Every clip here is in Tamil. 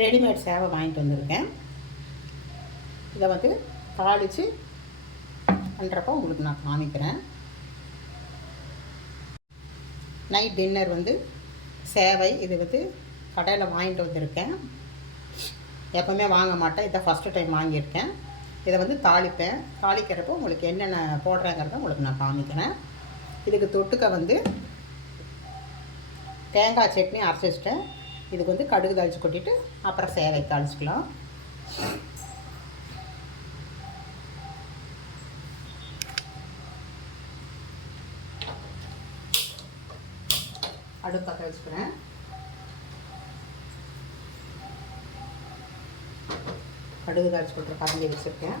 ரெடிமேட் சேவை வாங்கிட்டு வந்திருக்கேன். இதை வந்து தாளித்து பண்ணுறப்போ உங்களுக்கு நான் காமிக்கிறேன். நைட் டின்னர் வந்து சேவை. இது வந்து கடையில் வாங்கிட்டு வந்திருக்கேன். எப்போவுமே வாங்க மாட்டேன், இதை ஃபஸ்ட்டு டைம் வாங்கியிருக்கேன். இதை வந்து தாளிப்பேன். தாளிக்கிறப்போ உங்களுக்கு என்னென்ன போடுறேங்கிறத உங்களுக்கு நான் காமிக்கிறேன். இதுக்கு தொட்டுக்க வந்து தேங்காய் சட்னி அரைச்சி வச்சுட்டேன். இதுக்கு வந்து கடுகு தாளித்து கொட்டிட்டு அப்புறம் சேவை தாளிச்சிக்கலாம். அடுப்பு பற்ற வச்சுக்கிறேன். கடுகு தாளித்து கொட்டுற கரண்டி வச்சுருக்கேன்.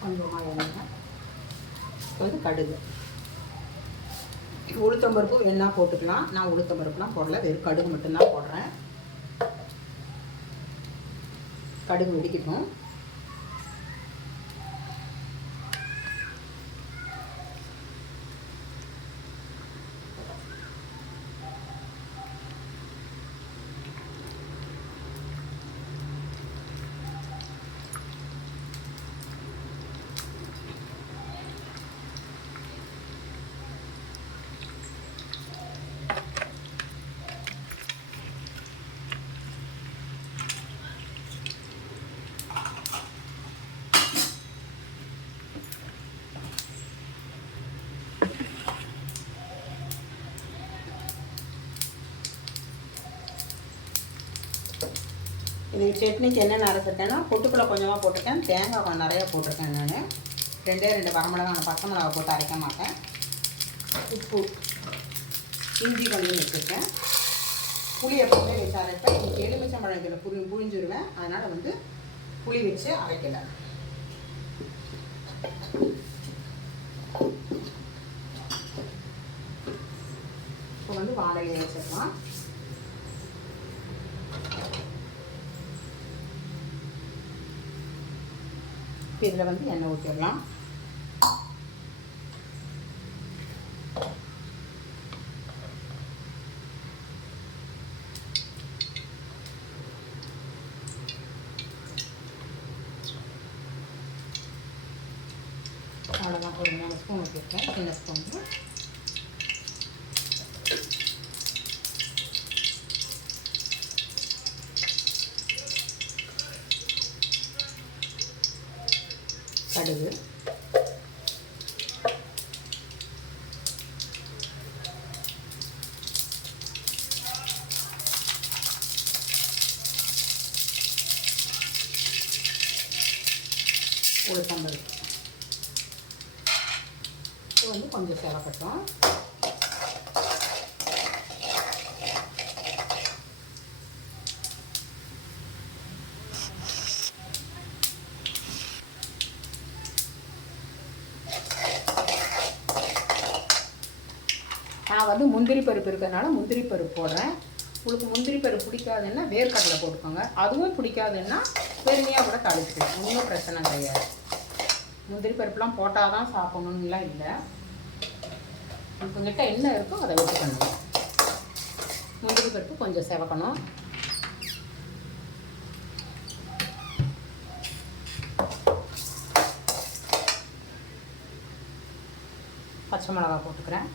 கொஞ்சமாக எண்ணெய், வந்து கடுகு. உளுத்தம்பருப்பு வேணா போட்டுக்கலாம். நான் உளுத்தம்பருப்புலாம் போடல, வெறும் கடுகு மட்டும்தான் போடுறேன். கடுகு வெடிக்கட்டும். இது சட்னிக்கு என்னென்ன அரைச்சிருக்கேன்னா, பொட்டுக்குள்ளே கொஞ்சமாக போட்டிருக்கேன், தேங்காய் நிறையா போட்டிருக்கேன். நான் 2 வரமிளகா, நான் பச்சை மிளகா போட்டு அரைக்க மாட்டேன். உப்பு, இஞ்சி கொஞ்சம் வச்சுருக்கேன். புளி எப்பவுமே வச்சு அரைப்பேன். இன்றைக்கி எலுமிச்சம்பழம் இதில் புழிஞ்சிருவேன். அதனால் வந்து புளி வச்சு அரைக்கலை. இப்போ வந்து வாழையில வச்சிடலாம். இதில் வந்து எண்ணெய் ஊற்றிடலாம். அவ்வளோதான், ஒரு 3 ஸ்பூன் ஊற்றிருக்கேன், சின்ன ஸ்பூன். கடுகு, உளுத்தம்பருப்பு வந்து கொஞ்சம் சேரப்பட்டோம். நான் வந்து முந்திரி பருப்பு இருக்கிறதுனால முந்திரி பருப்பு போடுறேன். உங்களுக்கு முந்திரி பருப்பு பிடிக்காதுன்னா வேர்க்கடலை போட்டுக்கோங்க. அதுவும் பிடிக்காதுன்னா பெருமையாக கூட தாளிச்சுக்கலாம், ஒன்றும் பிரச்சனை கிடையாது. முந்திரி பருப்புலாம் போட்டால் தான் சாப்பிடணுன்னுலாம் இல்லை. உங்கள்கிட்ட என்ன இருக்கோ அதை வச்சுக்கணும். முந்திரி பருப்பு கொஞ்சம் செவக்கணும். பச்சை மிளகா போட்டுக்கிறேன்.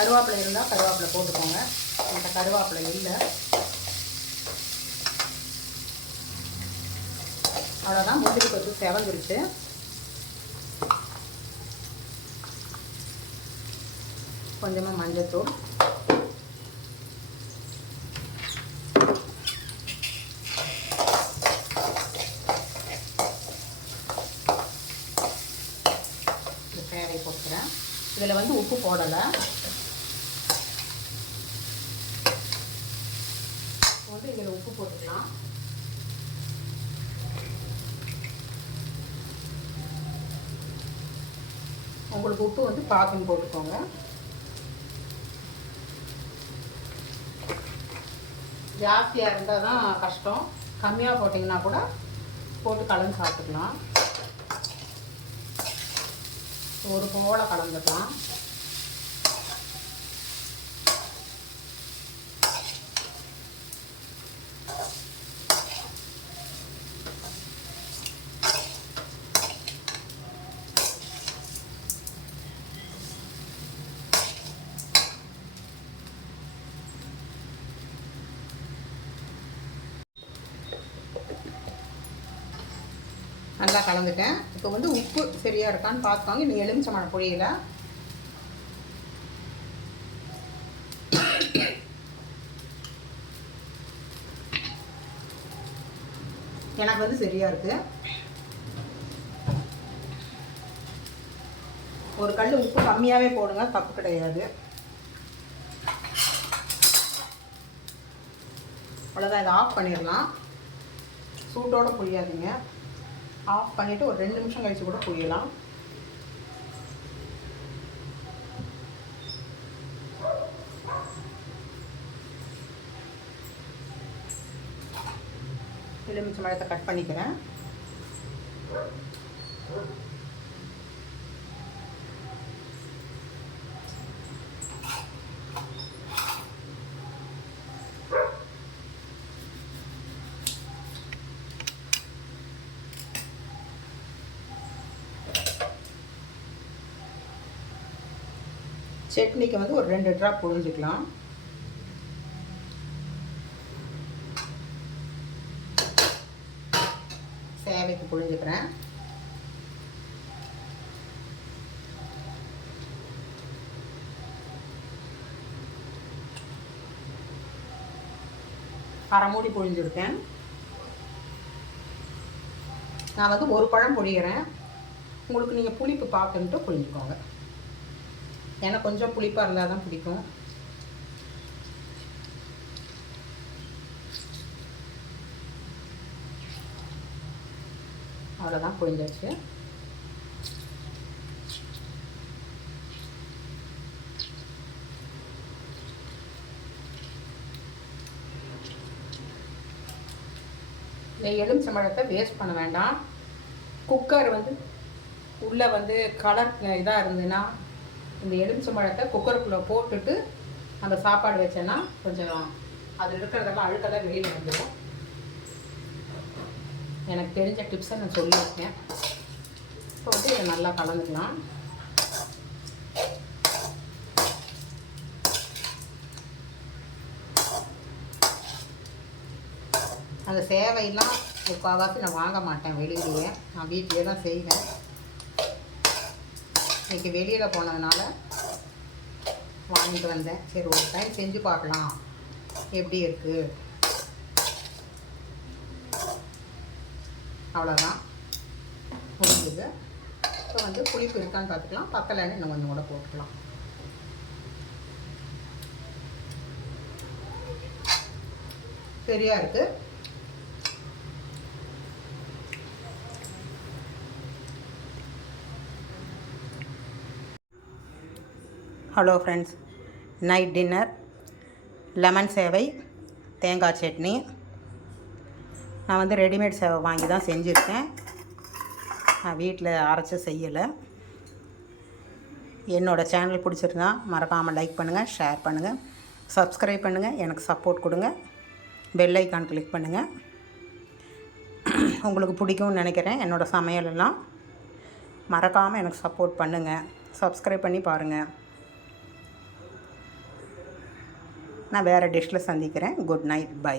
கருவேப்பிலை இருந்தால் கருவேப்பிலை போட்டுக்கோங்க. என்கிட்ட கருவேப்பிலை இல்லை. அவ்வளோதான், முந்திரி பருப்பு செவந்துருச்சு. கொஞ்சமாக மஞ்சத்தூள், தேவை போட்டுக்கிறேன். இதில் வந்து உப்பு போடலை. வந்து இதில் உப்பு போட்டுக்கலாம். உங்களுக்கு உப்பு வந்து பார்த்துன்னு போட்டுக்கோங்க. ஜாஸ்தியாக இருந்தால் தான் கஷ்டம். கம்மியாக போட்டிங்கன்னா கூட போட்டு கலந்து சாப்பிட்டுக்கலாம். ஒரு போல கலந்துக்கலாம். நல்லா கலந்துட்டேன். இப்போ வந்து உப்பு சரியாக இருக்கான்னு பார்த்துக்கோங்க. இன்னும் எலுமிச்சம்பழம் புளியில. எனக்கு வந்து சரியாக இருக்குது. ஒரு கல் உப்பு கம்மியாகவே போடுங்க, தப்பு கிடையாது. அவ்வளோதான். இதை ஆஃப் பண்ணிடலாம். சூட்டோடு புளியாதீங்க. ஆஃப் பண்ணிவிட்டு ஒரு 2 நிமிஷம் கழித்து கூட புளியலாம். எலுமிச்சம்பழத்தை கட் பண்ணிக்கிறேன். சட்னிக்கு வந்து ஒரு 2 ட்ராப் புழிஞ்சிக்கலாம். சேவைக்கு புழிஞ்சிக்கிறேன். அரை மூடி புழிஞ்சிருக்கேன். நான் வந்து ஒரு பழம் புழிகிறேன். உங்களுக்கு நீங்கள் புளிப்பு பார்த்துட்டு புழிஞ்சுக்கோங்க. ஏன்னா கொஞ்சம் புளிப்பாக இருந்தால் தான் பிடிக்கும். அவ்வளோதான், புழிஞ்சாச்சு. இந்த எலுமிச்சம்பழத்தை வேஸ்ட் பண்ண வேண்டாம். குக்கர் வந்து உள்ளே வந்து கலர் இதாக இருந்ததுன்னா இந்த எலுமிச்சம்பழத்தை குக்கருக்குள்ளே போட்டுட்டு அந்த சாப்பாடு வச்சேன்னா கொஞ்சம் அதில் இருக்கிறதெல்லாம் அழுக்கெல்லாம் வெளியில் வந்துடும். எனக்கு தெரிஞ்ச டிப்ஸை நான் சொல்லியிருக்கேன். போட்டு இதை நல்லா கலந்துக்கலாம். அந்த சேவையெல்லாம் முக்கால்வாசி நான் வாங்க மாட்டேன் வெளியிலேயே. நான் வீட்டிலே தான் செய்வேன். இன்றைக்கி வெளியில் போனதுனால வாங்கிட்டு வந்தேன். சரி, ஒரு டைம் செஞ்சு பார்க்கலாம் எப்படி இருக்குது. அவ்வளோதான், முடிஞ்சுது. இப்போ வந்து புளிப்பு இருக்கான்னு பார்த்துக்கலாம். பத்தலைன்னு இன்னும் கொஞ்சம் கூட போட்டுக்கலாம். சரியாக இருக்குது. Hello friends, night dinner lemon சேவை, தேங்காய் சட்னி. நான் வந்து ரெடிமேட் சேவை வாங்கி தான் செஞ்சுருக்கேன். நான் வீட்டில் அரைச்சி செய்யலை. என்னோடய சேனல் பிடிச்சிருந்தா மறக்காமல் லைக் பண்ணுங்கள், ஷேர் பண்ணுங்கள், சப்ஸ்கிரைப் பண்ணுங்கள், எனக்கு சப்போர்ட் கொடுங்க, பெல் ஐக்கான் கிளிக் பண்ணுங்கள். உங்களுக்கு பிடிக்கும்னு நினைக்கிறேன் என்னோடய சமையலெல்லாம். மறக்காமல் எனக்கு சப்போர்ட் பண்ணுங்கள், சப்ஸ்கிரைப் பண்ணி பாருங்கள். நான் வேறு டிஷ்ஷில் சந்திக்கிறேன். Good night, by.